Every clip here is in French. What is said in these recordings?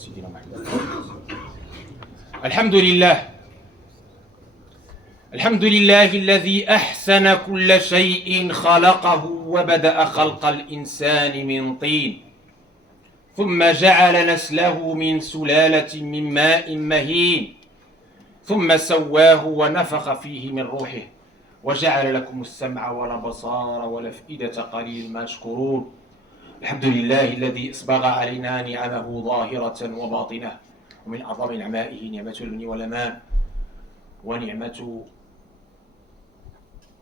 سيدنا محمد. الحمد لله الذي أحسن كل شيء خلقه وبدأ خلق الإنسان من طين ثم جعل نسله من سلالة من ماء مهين ثم سواه ونفخ فيه من روحه وجعل لكم السمع والأبصار والأفئدة قليل ما تشكرون. الحمد لله الذي أسبغ علينا نعمه ظاهرة وباطنة، ومن أعظم نعمائه نعمة الأمن والأمان ونعمة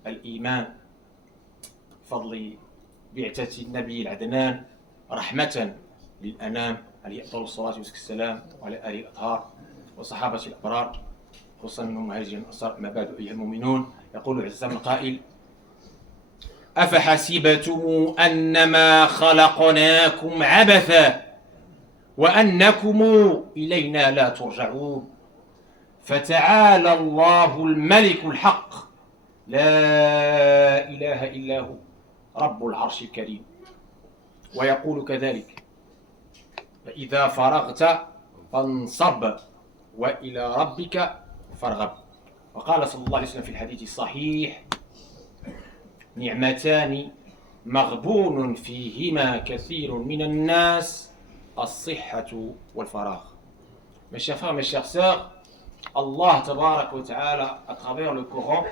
الإيمان، فضل بعثة النبي العدنان رحمة للأنام عليه أفضل الصلاة والسلام وعلى آله الأطهار وصحابة الأبرار خصوصا من المهاجرين الأنصار. أما بعد أيها المؤمنون، يقول عز من قائل: أفحسبتم أنما خلقناكم عبثا وأنكم إلينا لا ترجعون فتعالى الله الملك الحق لا إله إلا هو رب العرش الكريم. ويقول كذلك: فإذا فرغت فانصب وإلى ربك فارغب. وقال صلى الله عليه وسلم في الحديث الصحيح: نعمتان مغبون فيهما كثير من الناس الصحة والفراغ. Mes chers frères, mes chères sœurs, Allah tabarak wa ta'ala, à travers le Coran,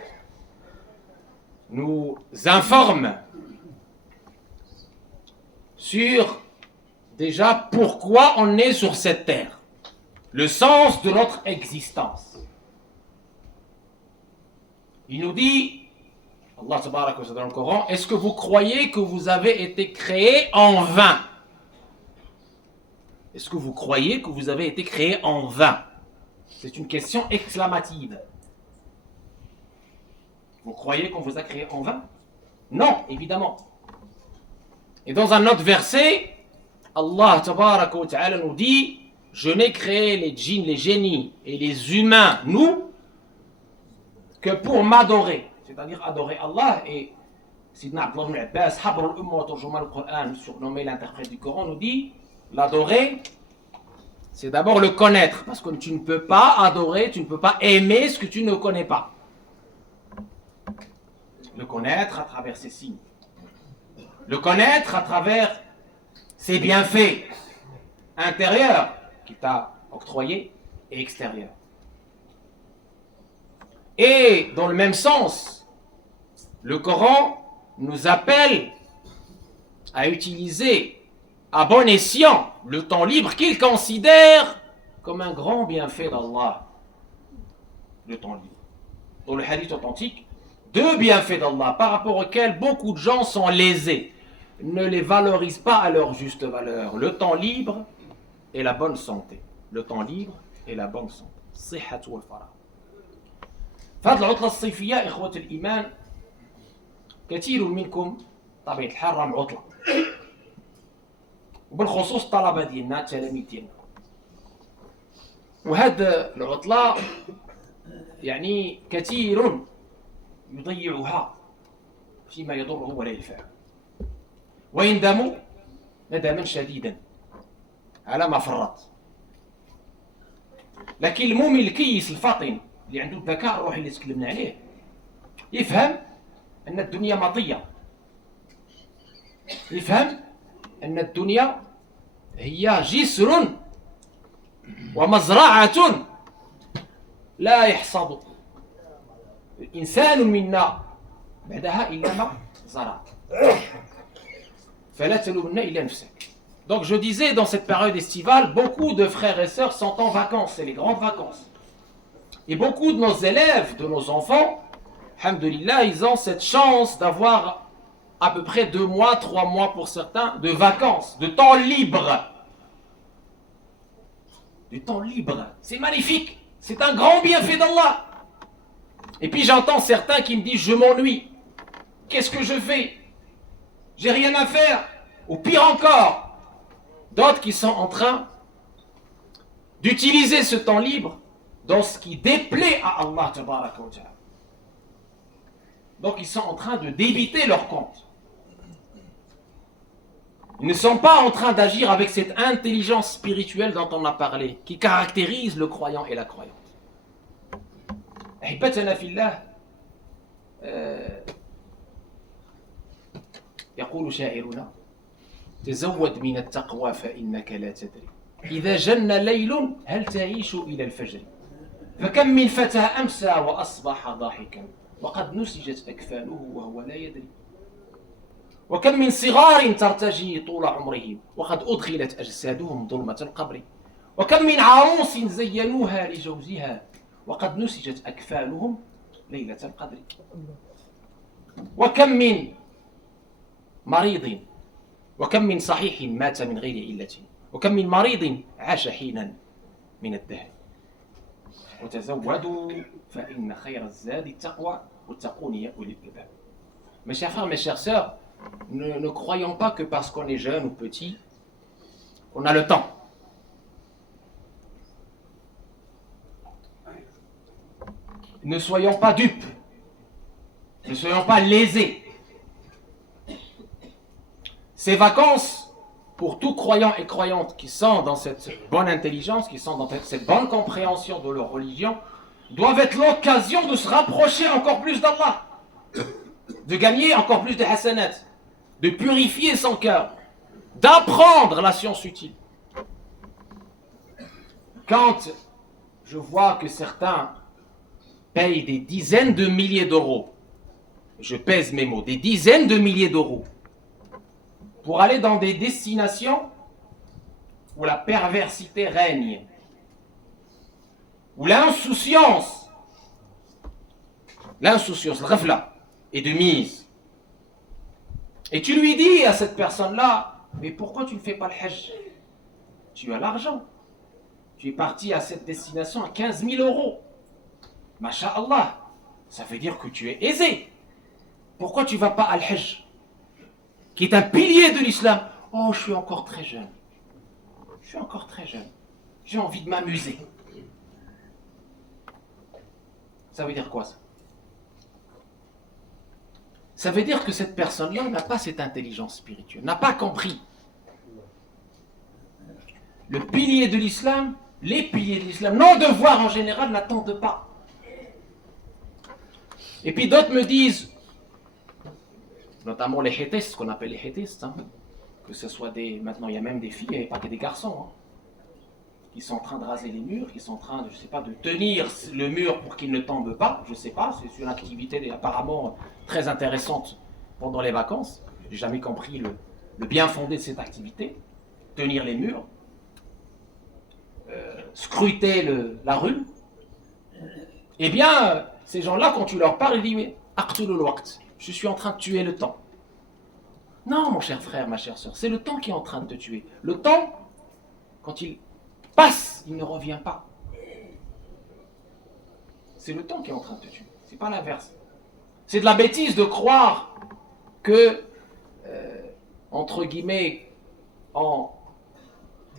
nous informe sur déjà pourquoi on est sur cette terre, le sens de notre existence. Il nous dit, Allah tabarak wa ta'ala dans le Coran: est-ce que vous croyez que vous avez été créés en vain? Est-ce que vous croyez que vous avez été créés en vain? C'est une question exclamative. Vous croyez qu'on vous a créé en vain? Non, évidemment. Et dans un autre verset, Allah tabaraka wa ta'ala nous dit: je n'ai créé les djinns, les génies et les humains, nous, que pour m'adorer. C'est-à-dire adorer Allah. Et Sidna Abdullah ibn Abbas, Habr al-Umma wa Turjuman al-Qur'an, surnommé l'interprète du Coran, nous dit: l'adorer, c'est d'abord le connaître, parce que tu ne peux pas adorer, tu ne peux pas aimer ce que tu ne connais pas. Le connaître à travers ses signes, le connaître à travers ses bienfaits intérieurs qu'il t'a octroyés et extérieurs. Et dans le même sens, le Coran nous appelle à utiliser à bon escient le temps libre qu'il considère comme un grand bienfait d'Allah. Le temps libre. Dans le hadith authentique, deux bienfaits d'Allah par rapport auxquels beaucoup de gens sont lésés, ne les valorisent pas à leur juste valeur: le temps libre et la bonne santé. Le temps libre et la bonne santé. الصحة والفراغ. فهذه العطلة الصيفية إخوة الإيمان كثير منكم طبيعة الحال راهم عطلة، وبالخصوص الطلبة ديالنا التلاميذ ديالنا. وهاد العطلة يعني كثير يضيعها فيما يضره ولا ينفعه، ويندم ندما شديدا على ما فرط. لكن المؤمن الكيس الفاطن اللي عنده الذكاء الروحي اللي تكلمنا عليه يفهم أن الدنيا مطية، يفهم أن الدنيا هي جسر ومزرعة لا يحصد الإنسان منا بعدها إلا ما زرع، فلا تلومن إلا نفسك. Donc je disais, dans cette période estivale, beaucoup de frères et sœurs sont en vacances, c'est les grandes vacances. Et beaucoup de nos élèves, de nos enfants, alhamdoulilah, ils ont cette chance d'avoir à peu près 2 mois, 3 mois pour certains, de vacances, de temps libre. Du temps libre, c'est magnifique, c'est un grand bienfait d'Allah. Et puis j'entends certains qui me disent: je m'ennuie, qu'est-ce que je fais? J'ai rien à faire. Ou pire encore, d'autres qui sont en train d'utiliser ce temps libre dans ce qui déplaît à Allah tabaraka wa ta'ala. Donc ils sont en train de débiter leur compte. Ils ne sont pas en train d'agir avec cette intelligence spirituelle dont on a parlé, qui caractérise le croyant et la croyante. أحبتنا في الله يقول شاعرنا تزود من التقوى فإنك لا تدري إذا جن ليل هل تعيش إلى الفجر فكم من فتى أمسى وأصبح ضاحكا وقد نسجت أكفانه وهو لا يدري وكم من صغار ترتجي طول عمرهم وقد أدخلت أجسادهم ظلمة القبر وكم من عروس زينوها لجوزها وقد نسجت أكفانهم ليلة القدر وكم من مريض وكم من صحيح مات من غير علة وكم من مريض عاش حينا من الدهر وتزودوا فإن خير الزاد التقوى واتقون يا أولي الألباب. Mes chers frères, mes chères sœurs, ne croyons pas que parce qu'on est jeune ou petit, on a le temps. Ne soyons pas dupes, ne soyons pas lésés. Ces vacances, pour tout croyant et croyante qui sont dans cette bonne intelligence, qui sont dans cette bonne compréhension de leur religion, doivent être l'occasion de se rapprocher encore plus d'Allah, de gagner encore plus de hasanat, de purifier son cœur, d'apprendre la science utile. Quand je vois que certains payent des dizaines de milliers d'euros, je pèse mes mots, des dizaines de milliers d'euros, pour aller dans des destinations où la perversité règne, où l'insouciance, le ghafla, est de mise. Et tu lui dis à cette personne-là, mais pourquoi tu ne fais pas le hajj? Tu as l'argent. Tu es parti à cette destination à 15 000 euros. Masha'Allah, ça veut dire que tu es aisé. Pourquoi tu ne vas pas à l'hajj, qui est un pilier de l'islam? Oh, je suis encore très jeune. Je suis encore très jeune. J'ai envie de m'amuser. Ça veut dire quoi ça? Ça veut dire que cette personne-là n'a pas cette intelligence spirituelle, n'a pas compris. Le pilier de l'islam, les piliers de l'islam, nos devoirs en général n'attendent pas. Et puis d'autres me disent, notamment les hétistes, ce qu'on appelle les hétistes, hein, que ce soit des... Maintenant, il y a même des filles, il n'y a pas que des garçons, hein, qui sont en train de raser les murs, qui sont en train de, je sais pas, de tenir le mur pour qu'il ne tombe pas, je sais pas, c'est une activité apparemment très intéressante pendant les vacances. J'ai jamais compris le bien fondé de cette activité, tenir les murs, scruter la rue. Eh bien, ces gens-là, quand tu leur parles, ils disent « Aqtulul waqt », je suis en train de tuer le temps. Non, mon cher frère, ma chère sœur, c'est le temps qui est en train de te tuer. Le temps, quand il passe, il ne revient pas. C'est le temps qui est en train de te tuer, c'est pas l'inverse. C'est de la bêtise de croire que, entre guillemets, en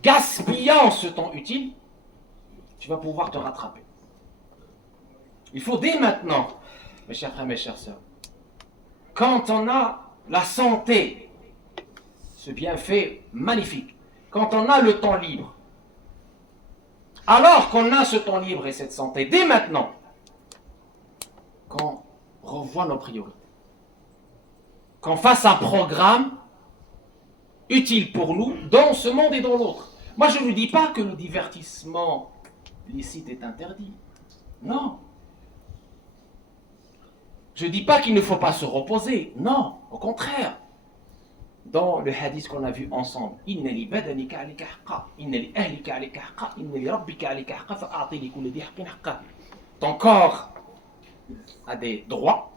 gaspillant ce temps utile, tu vas pouvoir te rattraper. Il faut dès maintenant, mes chers frères, mes chères sœurs, quand on a la santé, ce bienfait magnifique, quand on a le temps libre, alors qu'on a ce temps libre et cette santé, dès maintenant, qu'on revoie nos priorités, qu'on fasse un programme utile pour nous dans ce monde et dans l'autre. Moi, je ne dis pas que le divertissement licite est interdit. Non. Je ne dis pas qu'il ne faut pas se reposer. Non, au contraire. Dans le hadith qu'on a vu ensemble, Inna li badanika alika haqqa, inna li ahlika alika haqqa, inna li rabbika alika haqqa, fa'ati li kulli dhi haqqin haqqa. Ton corps a des droits,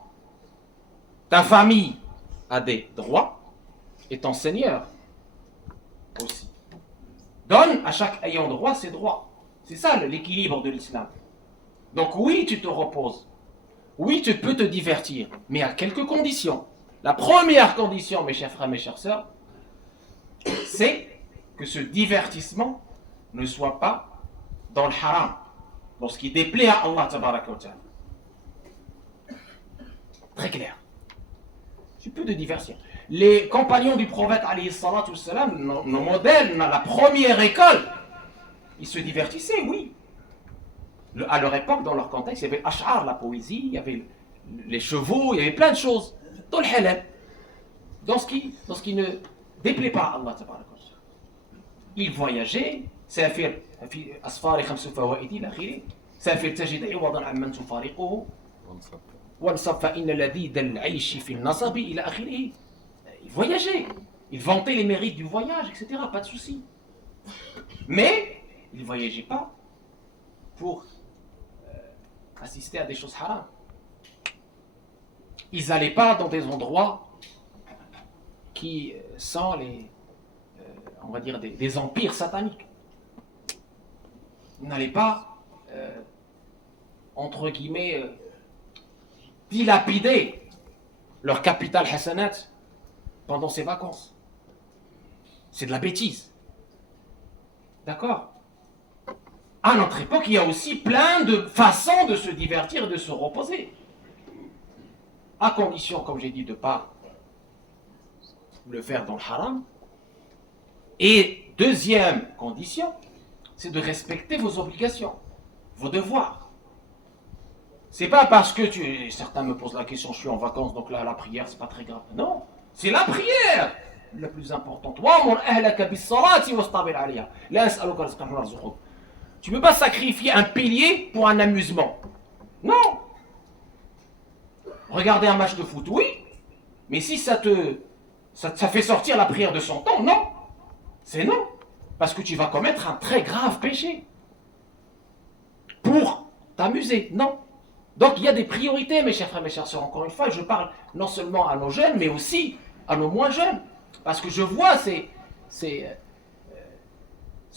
ta famille a des droits, et ton Seigneur aussi. Donne à chaque ayant droit ses droits. C'est ça l'équilibre de l'islam. Donc oui, tu te reposes. Oui, tu peux te divertir, mais à quelques conditions. La première condition, mes chers frères, mes chères sœurs, c'est que ce divertissement ne soit pas dans le haram, dans ce qui déplaît à Allah tabaraka wa ta'ala. Très clair. C'est plus de diversion. Les compagnons du prophète, alayhi salatu wassalam, nos modèles, la première école, ils se divertissaient, oui. À leur époque, dans leur contexte, il y avait l'ash'ar, la poésie, il y avait les chevaux, il y avait plein de choses. Dans le halal. Dans ce qui ne déplaît pas à Allah. Ils voyageaient, سافر في أسفار 5 فوائد إلى آخره سافر تجد عوضا عمن تفارقه وانصب فإن لذيذ العيش في النصب إلى آخره. Ils voyageaient, ils vantaient les mérites du voyage, etc. Pas de souci. Mais ils ne voyageaient pas pour assister à des choses haram. Ils n'allaient pas dans des endroits qui sont on va dire des empires sataniques. Ils n'allaient pas, entre guillemets, dilapider leur capital hasanat pendant ces vacances. C'est de la bêtise. D'accord? À notre époque, il y a aussi plein de façons de se divertir et de se reposer. À condition, comme j'ai dit, de ne pas le faire dans le haram. Et deuxième condition, c'est de respecter vos obligations, vos devoirs. C'est pas parce que certains me posent la question, je suis en vacances, donc là, la prière, c'est pas très grave. Non, c'est la prière la plus importante. Tu ne peux pas sacrifier un pilier pour un amusement. Non. Regarder un match de foot, oui. Mais si ça fait sortir la prière de son temps, non. C'est non. Parce que tu vas commettre un très grave péché. Pour t'amuser, non. Donc il y a des priorités, mes chers frères, mes chères sœurs. Encore une fois, je parle non seulement à nos jeunes, mais aussi à nos moins jeunes. Parce que je vois ce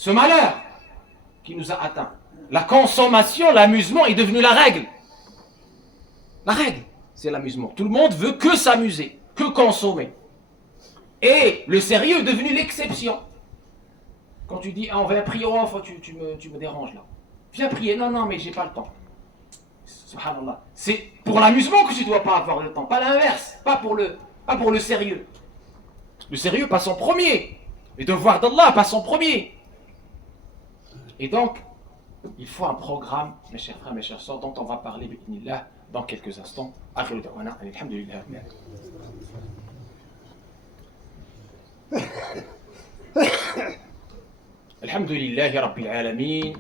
malheur qui nous a atteints. La consommation, l'amusement est devenu la règle. La règle, c'est l'amusement. Tout le monde veut que s'amuser, que consommer. Et le sérieux est devenu l'exception. Quand tu dis, on va prier, oh, tu me déranges là. Viens prier, non, mais j'ai pas le temps. Subhanallah. C'est pour l'amusement que tu dois pas avoir le temps, pas l'inverse, pas pour le sérieux. Le sérieux passe en premier. Les devoirs d'Allah passent en premier. Et donc, il faut un programme, mes chers frères, mes chères sœurs, dont on va parler bi'idhnillah dans quelques instants. Akhiru da'wana, alhamdulillah. الحمد لله رب العالمين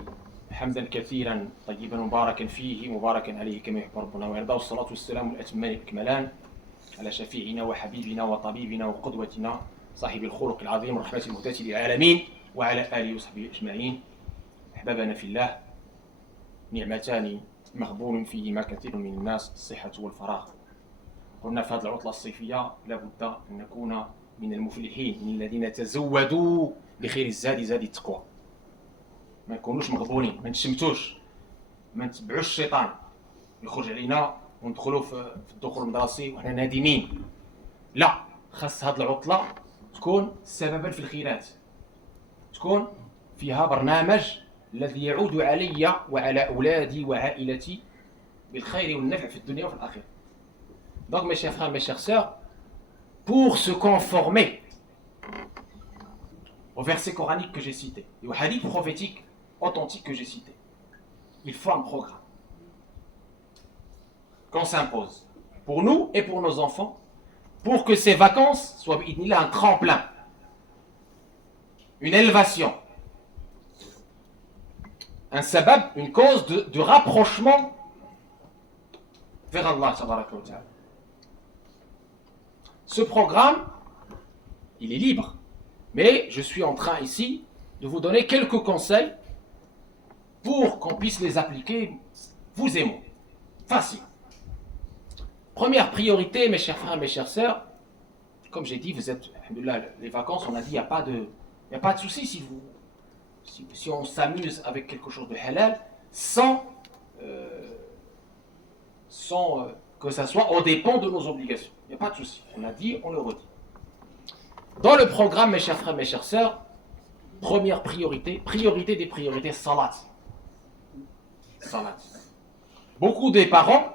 حمدا كثيرا طيبا مباركا فيه مباركا عليه كما يحب ربنا ويرضى والصلاة والسلام الأتمان الأكملان على شفيعنا وحبيبنا وطبيبنا وقدوتنا صاحب الخلق العظيم رحمة المهداة للعالمين وعلى آله وصحبه أجمعين. أحبابنا في الله، نعمتان مغبون فيهما كثير من الناس، الصحة والفراغ. قلنا في هذه العطلة الصيفية لابد أن نكون من المفلحين، من الذين تزودوا بخير الزاد زاد التقوى. ما نكونوش مغبونين، ما نشمتوش، ما نتبعوش الشيطان يخرج علينا وندخلوا في الدخول المدرسي وحنا نادمين. لا، خاص هذه العطلة تكون سببا في الخيرات، تكون فيها برنامج الذي يعود علي وعلى أولادي وعائلتي بالخير والنفع في الدنيا وفي الآخرة. Donc mes chers frères, mes chères sœurs, pour se conformer au verset coranique que j'ai cité et au hadith prophétique authentique que j'ai cité, il faut un programme qu'on s'impose pour nous et pour nos enfants, pour que ces vacances soient un tremplin, une élévation, un sabab, une cause de rapprochement vers Allah tabaraka wa ta'ala. Ce programme, il est libre, mais je suis en train ici de vous donner quelques conseils pour qu'on puisse les appliquer, vous et moi. Facile. Première priorité, mes chers frères, mes chères sœurs, comme j'ai dit, vous êtes, alhamdoulilah, les vacances, on a dit, il n'y a pas de souci si on s'amuse avec quelque chose de halal, sans que ça soit au dépend de nos obligations. Il n'y a pas de souci. On a dit, on le redit. Dans le programme, mes chers frères, mes chères sœurs, première priorité des priorités, salat. Salat. Beaucoup des parents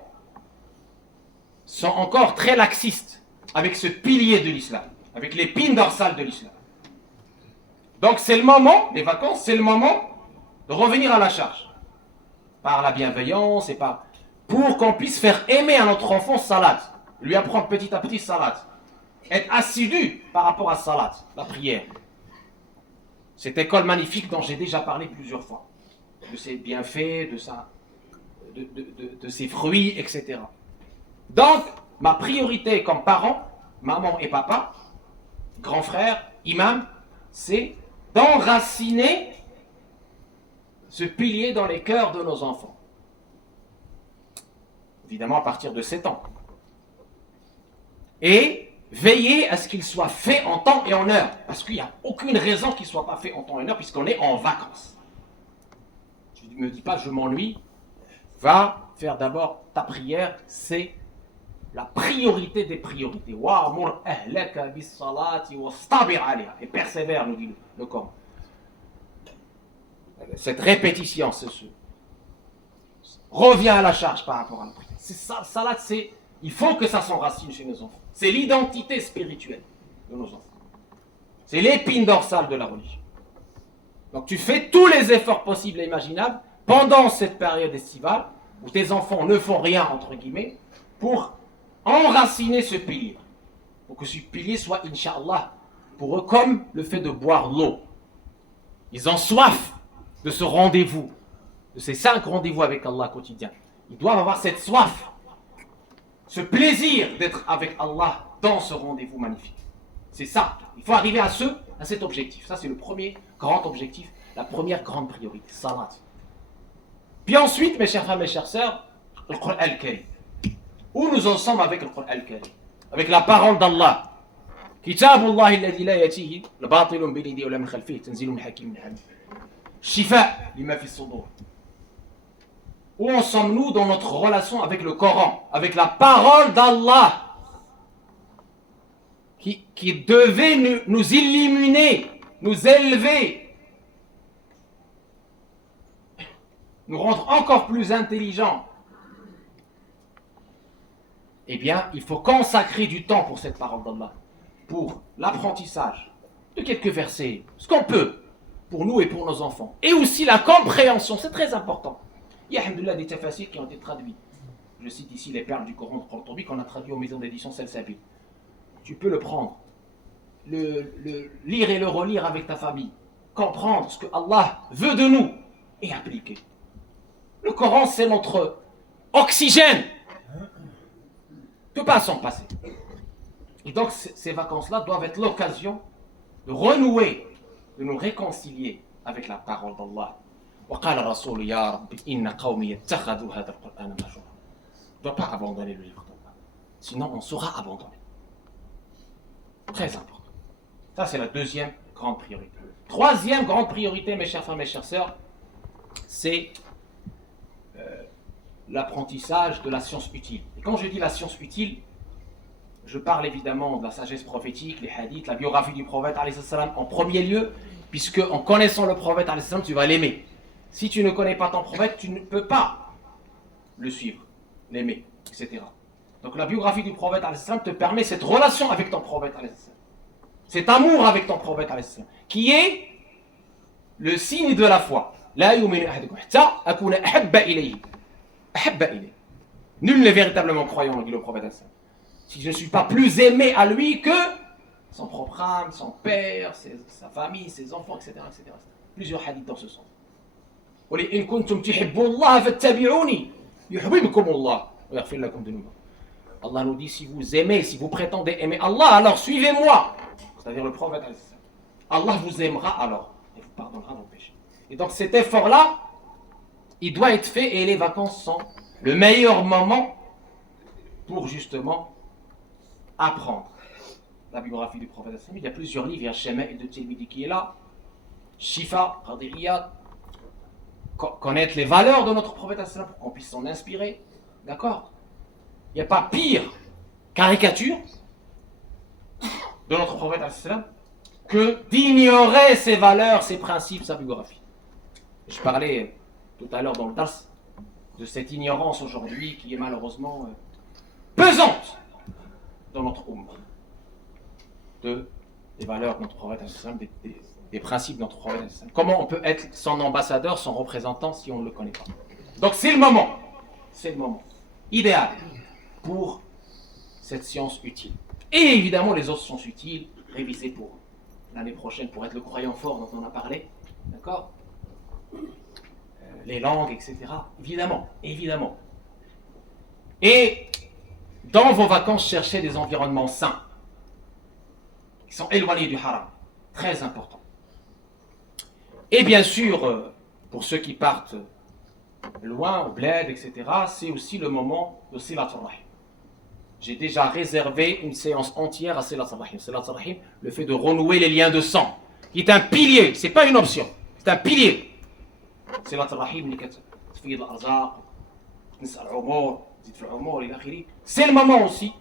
sont encore très laxistes avec ce pilier de l'islam, avec l'épine dorsale de l'islam. Donc c'est le moment, les vacances, c'est le moment de revenir à la charge. Par la bienveillance et pour qu'on puisse faire aimer à notre enfant salat. Lui apprendre petit à petit salat. Être assidu par rapport à salat, la prière. Cette école magnifique dont j'ai déjà parlé plusieurs fois. De ses bienfaits, de ses fruits, etc. Donc, ma priorité comme parent, maman et papa, grand frère, imam, c'est d'enraciner ce pilier dans les cœurs de nos enfants. Évidemment à partir de 7 ans. Et veiller à ce qu'il soit fait en temps et en heure. Parce qu'il n'y a aucune raison qu'il ne soit pas fait en temps et en heure puisqu'on est en vacances. Tu ne me dis pas je m'ennuie. Va faire d'abord ta prière, c'est la priorité des priorités. Et persévère, nous dit le Coran. Cette répétition, revient à la charge par rapport à la prière. C'est ça, salat, il faut que ça s'enracine chez nos enfants. C'est l'identité spirituelle de nos enfants. C'est l'épine dorsale de la religion. Donc tu fais tous les efforts possibles et imaginables pendant cette période estivale où tes enfants ne font rien, entre guillemets, pour enraciner ce pilier. Pour que ce pilier soit, Inch'Allah, pour eux comme le fait de boire l'eau. Ils ont soif de ce rendez-vous, de ces 5 rendez-vous avec Allah quotidiens. Ils doivent avoir cette soif, ce plaisir d'être avec Allah dans ce rendez-vous magnifique. C'est ça. Il faut arriver à cet objectif. Ça, c'est le premier grand objectif, la première grande priorité, salat. Puis ensuite, mes chers frères, mes chères sœurs, le Coran al-Karim. Où nous en sommes avec le Coran al-Karim? Avec la parole d'Allah. Kitabullah alladhi la yatihi al-batilun bayna yadayhi wa la min khalfihi tanzilun min hakimin hamid. Shifa lima fi sudur. Où en sommes-nous dans notre relation avec le Coran, avec la parole d'Allah qui devait nous illuminer, nous élever, nous rendre encore plus intelligents? Eh bien, il faut consacrer du temps pour cette parole d'Allah, pour l'apprentissage de quelques versets, ce qu'on peut, pour nous et pour nos enfants. Et aussi la compréhension, c'est très important. Il y a, alhamdoulilah, des tafasirs qui ont été traduits. Je cite ici les perles du Coran de Qurtubi qu'on a traduit aux maisons d'édition Salsabil. Tu peux le prendre, le lire et le relire avec ta famille, comprendre ce que Allah veut de nous et appliquer. Le Coran, c'est notre oxygène. Ne peut pas s'en passer. Et donc, ces vacances-là doivent être l'occasion de renouer, de nous réconcilier avec la parole d'Allah. وقال الرسول يا رب إن قومي اتخذوا هذا القرآن مهجورا. On ne doit pas abandonner le livre d'Allah. Sinon, on sera abandonné. Très important. Ça, c'est la deuxième grande priorité. Troisième grande priorité, mes chers frères, mes chères sœurs, c'est l'apprentissage de la science utile. Et quand je dis la science utile, je parle évidemment de la sagesse prophétique, les hadiths, la biographie du prophète en premier lieu, puisque en connaissant le prophète, tu vas l'aimer. Si tu ne connais pas ton prophète, tu ne peux pas le suivre, l'aimer, etc. Donc la biographie du prophète te permet cette relation avec ton prophète, cet amour avec ton prophète, qui est le signe de la foi. La yu'minu ahadukum hatta akuna ahabba ilayhi. Nul n'est véritablement croyant, dit le prophète. Si je ne suis pas plus aimé à lui que son propre âme, son père, sa famille, ses enfants, etc. Plusieurs hadiths dans ce sens. Allah nous dit, si vous aimez, si vous prétendez aimer Allah, alors suivez-moi. C'est-à-dire le prophète. Allah vous aimera alors et vous pardonnera vos péchés. Et donc cet effort-là, il doit être fait et les vacances sont le meilleur moment pour justement apprendre la biographie du prophète. Il y a plusieurs livres, il y a Shama'il de Tirmidhi qui est là, Shifa, Qadiriyat, connaître les valeurs de notre prophète pour qu'on puisse s'en inspirer, d'accord? Il n'y a pas pire caricature de notre prophète que d'ignorer ses valeurs, ses principes, sa biographie. Je parlais tout à l'heure dans le DAS de cette ignorance aujourd'hui qui est malheureusement pesante. dans notre Ummah, des valeurs de notre prophète, des principes de notre prophète. Comment on peut être son ambassadeur, son représentant si on ne le connaît pas. Donc c'est le moment idéal pour cette science utile. Et évidemment les autres sciences utiles, révisées pour l'année prochaine pour être le croyant fort dont on a parlé, d'accord, les langues, etc. Évidemment. Et dans vos vacances, cherchez des environnements sains, qui sont éloignés du haram, très important. Et bien sûr, pour ceux qui partent loin, au bled, etc., c'est aussi le moment de Silat al-Rahim. J'ai déjà réservé une séance entière à Silat al-Rahim. Silat al-Rahim, le fait de renouer les liens de sang, qui est un pilier, c'est pas une option, c'est un pilier. Silat al-Rahim, c'est le moment aussi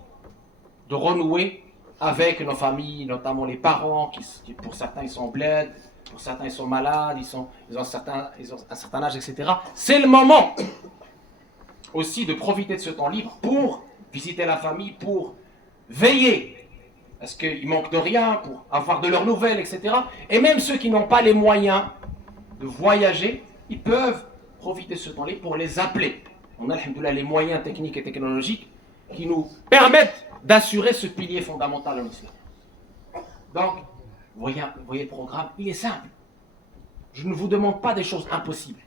de renouer avec nos familles, notamment les parents, qui pour certains ils sont en bled, pour certains ils sont malades, ils ont un certain âge, etc. C'est le moment aussi de profiter de ce temps libre pour visiter la famille, pour veiller à ce qu'ils manquent de rien, pour avoir de leurs nouvelles, etc. Et même ceux qui n'ont pas les moyens de voyager, ils peuvent profiter de ce temps libre pour les appeler. On a, alhamdoulilah, les moyens techniques et technologiques qui nous permettent d'assurer ce pilier fondamental en islam. Donc, vous voyez le programme, il est simple. Je ne vous demande pas des choses impossibles.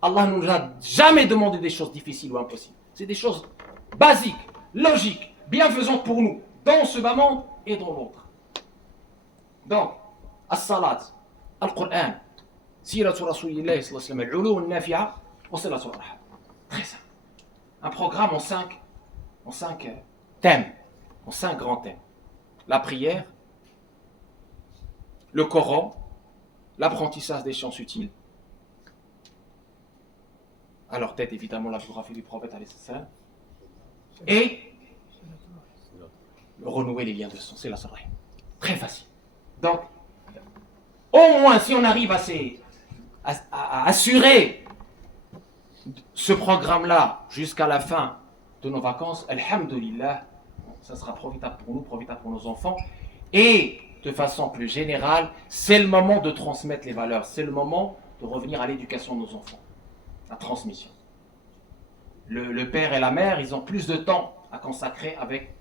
Allah ne nous a jamais demandé des choses difficiles ou impossibles. C'est des choses basiques, logiques, bienfaisantes pour nous, dans ce bas monde et dans l'autre. Donc, as-salat, al-Qur'an, siratu Rasulillah sallallahu alayhi wa sallam, al-ulum al-nafi'a, wa salatu al-rahim. Très simple. Un programme en cinq thèmes, en 5 grands thèmes. La prière, le Coran, l'apprentissage des sciences utiles, à leur tête évidemment la biographie du prophète et renouer les liens de sang, c'est la Salah. Très facile. Donc, au moins si on arrive à assurer ce programme-là jusqu'à la fin de nos vacances, alhamdoulilah, ça sera profitable pour nous, profitable pour nos enfants. Et de façon plus générale, c'est le moment de transmettre les valeurs, c'est le moment de revenir à l'éducation de nos enfants, la transmission. Le père et la mère, ils ont plus de temps à consacrer avec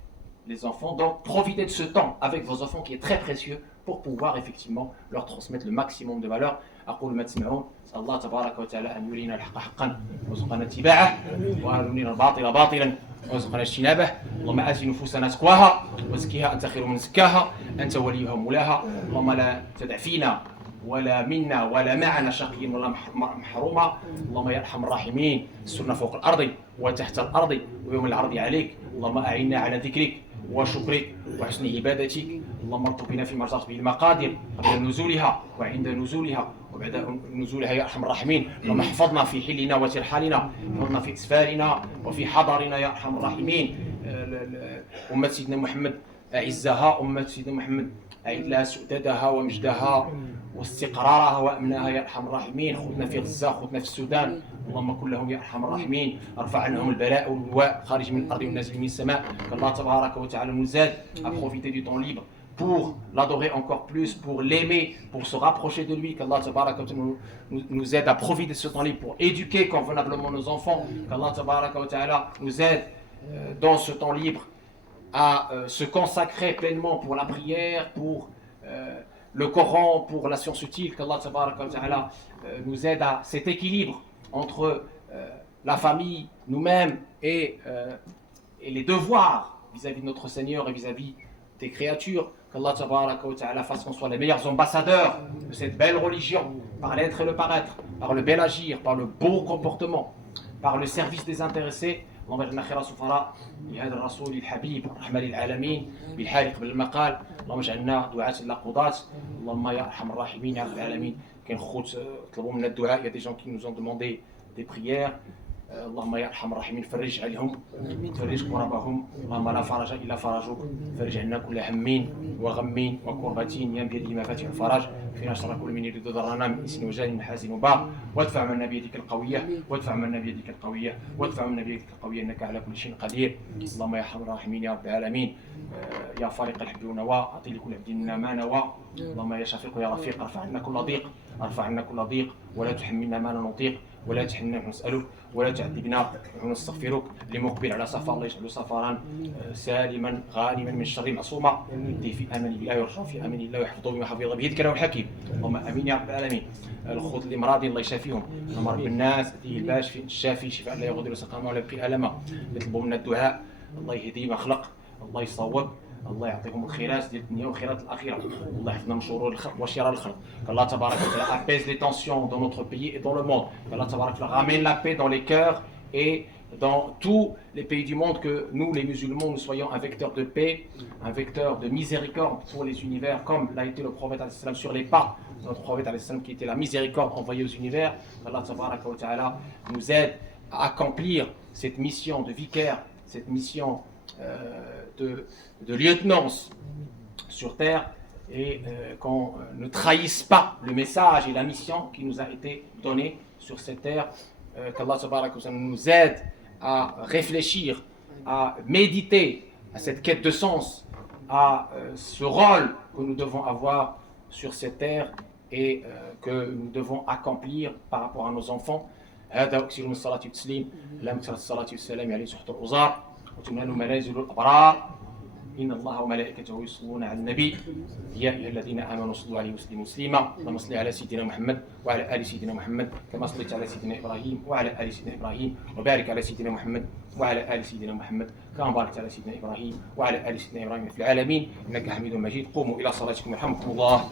les enfants, donc profitez de ce temps avec vos enfants qui est très précieux pour pouvoir effectivement leur transmettre le maximum de valeurs. أقول ما تسمعون أسأل الله تبارك وتعالى أن يرينا الحق حقا ويرزقنا اتباعه وأن يرينا الباطل باطلا ويرزقنا اجتنابه. اللهم آت نفوسنا تقواها وزكها أنت خير من زكاها أنت وليها ومولاها. اللهم لا تدع فينا ولا منا ولا معنا شقيا ولا محروما. اللهم يا أرحم الراحمين استرنا فوق الأرض وتحت الأرض ويوم العرض عليك. اللهم أعنا على ذكرك وشكرك وحسن عبادتك. اللهم ارزق بنا فيما رزقت به المقادير قبل نزولها وعند نزولها وبعد نزولها يا ارحم الراحمين. اللهم احفظنا في حلنا وترحالنا، احفظنا في اسفارنا وفي حضرنا يا ارحم الراحمين. امه سيدنا محمد اعزها، امه سيدنا محمد اعد لها سؤددها ومجدها واستقرارها وامنها يا ارحم الراحمين. خذنا في غزه، خذنا في السودان، اللهم كن لهم يا ارحم الراحمين. ارفع عنهم البلاء والوباء خارج من الارض ونازل من السماء. qu'Allah تبارك وتعالى nous aide à profiter du temps libre pour l'adorer encore plus, pour l'aimer, pour se rapprocher de lui, qu'Allah nous aide à profiter de ce temps libre pour éduquer convenablement nos enfants, qu'Allah nous aide dans ce temps libre à se consacrer pleinement pour la prière, pour le Coran, pour la science utile, qu'Allah nous aide à cet équilibre entre la famille, nous-mêmes et les devoirs vis-à-vis de notre Seigneur et vis-à-vis des créatures. Qu'Allah fasse qu'on soit les meilleurs ambassadeurs de cette belle religion, par l'être et le paraître, par le bel agir, par le beau comportement, par le service désintéressé. اللهم اجعلنا خير سفراء لهذا الرسول الحبيب رحمة للعالمين بالحال قبل المقال. اللهم اجعلنا دعاة لا قضاة. اللهم يا ارحم الراحمين يا رب العالمين. كاين خوت طلبوا منا الدعاء, il y a des gens qui nous ont demandé des prières. اللهم يا ارحم الراحمين فرج عليهم، فرج كربهم، اللهم لا فرج الا فرجك، فرج عنا كل هم وغم وكربة، يا بيده مفاتيح الفرج، فينا شر كل من يريد ضرنا من انس وجان من حاسد وباء، وادفع منا بيدك القويه، وادفع منا بيدك القويه، وادفع منا بيدك القويه، انك على كل شيء قدير. اللهم يا ارحم الراحمين يا رب العالمين، يا فارق الحب والنوى اعطي لكل عبد منا ما نوى. اللهم يا شفيق يا رفيق ارفع عنا كل ضيق، ارفع عنا كل ضيق، ولا تحملنا ما لا نطيق، ولا تحملنا نسألك، ولا تعذبنا ونستغفرك. لمقبل على سفر الله يجعل سفرا سالما غانما من الشر معصوما، يهدي في امان الله ويرجع في امان الله ويحفظه بما حفظ به كلام الحكيم. اللهم امين يا رب العالمين. الخوت الامراض الله يشافيهم، امر بالناس فيه الباش فيه الشافي شفاء لا يغادر سقما ولا يبقي الما. يطلبوا منا الدعاء، الله يهدي ما خلق، الله يصوب، الله يعطيهم الخيرات ديال الدنيا والخيرات الاخره، الله يحفظنا من شرور الخلق وشرار الخلق. qu'Allah tabarak wa ta'ala apaise les tensions dans notre pays et dans le monde, qu'Allah tabarak wa ta'ala ramène la paix dans les cœurs et dans tous les pays du monde, que nous les musulmans nous soyons un vecteur de paix, un vecteur de miséricorde pour les univers, comme l'a été le prophète alayhi salam sur les pas de notre prophète alayhi salam qui était la miséricorde envoyée aux univers. qu'Allah tabarak wa ta'ala nous aide à accomplir cette mission de vicaire, cette mission de lieutenance sur terre, et qu'on ne trahisse pas le message et la mission qui nous a été donnée sur cette terre. Qu'Allah nous aide à réfléchir, à méditer à cette quête de sens, à ce rôle que nous devons avoir sur cette terre et que nous devons accomplir par rapport à nos enfants. هذا أكثر من الصلاة والتسليم، اللهم اكثر الصلاة والسلام عليه صحبة الأوزار وتمنى منازل الأبرار. إن الله وملائكته يصلون على النبي يا أيها الذين آمنوا صلوا عليه وسلموا تسليما. اللهم صل على سيدنا محمد وعلى آل سيدنا محمد كما صليت على سيدنا إبراهيم وعلى آل سيدنا إبراهيم، وبارك على سيدنا محمد وعلى آل سيدنا محمد كما باركت على سيدنا إبراهيم وعلى آل سيدنا إبراهيم في العالمين إنك حميد مجيد. قوموا إلى صلاتكم يرحمكم الله.